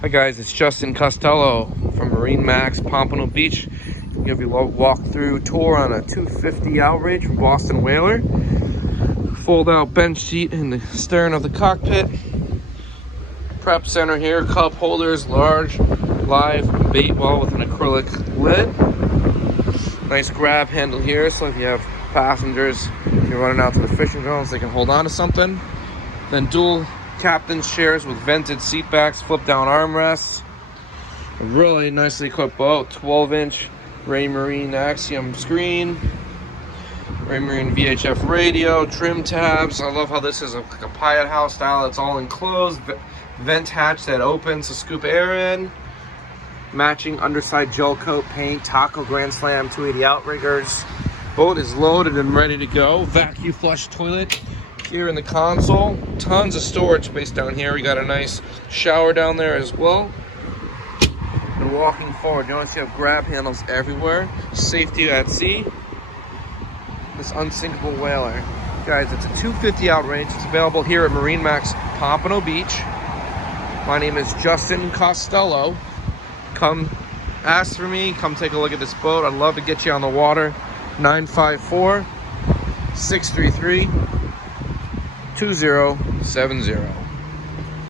Hi guys, it's Justin Costello from Marinemax, Pompano Beach. Give you a walk-through tour on a 250 Outrage from Boston Whaler. Fold-out bench seat in the stern of the cockpit. Prep center here, cup holders, large live bait well with an acrylic lid. Nice grab handle here, so if you have passengers, you're running out to the fishing zones, they can hold on to something. Then dual captain's chairs with vented seat backs, flip down armrests. A really nicely equipped boat, 12-inch Raymarine Axiom screen, Raymarine VHF radio, trim tabs. I love how this is like a pilot house style. It's all enclosed, vent hatch that opens to scoop air in. Matching underside gel coat paint, Taco Grand Slam 280 outriggers. Boat is loaded and ready to go. Vacuum flush toilet here in the console. Tons of storage space down here. We got a nice shower down there as well. And walking forward, you notice you have grab handles everywhere. Safety at sea. This unsinkable whaler. Guys, it's a 250 Outrage. It's available here at Marinemax, Pompano Beach. My name is Justin Costello. Come ask for me. Come take a look at this boat. I'd love to get you on the water. 954-633-2070.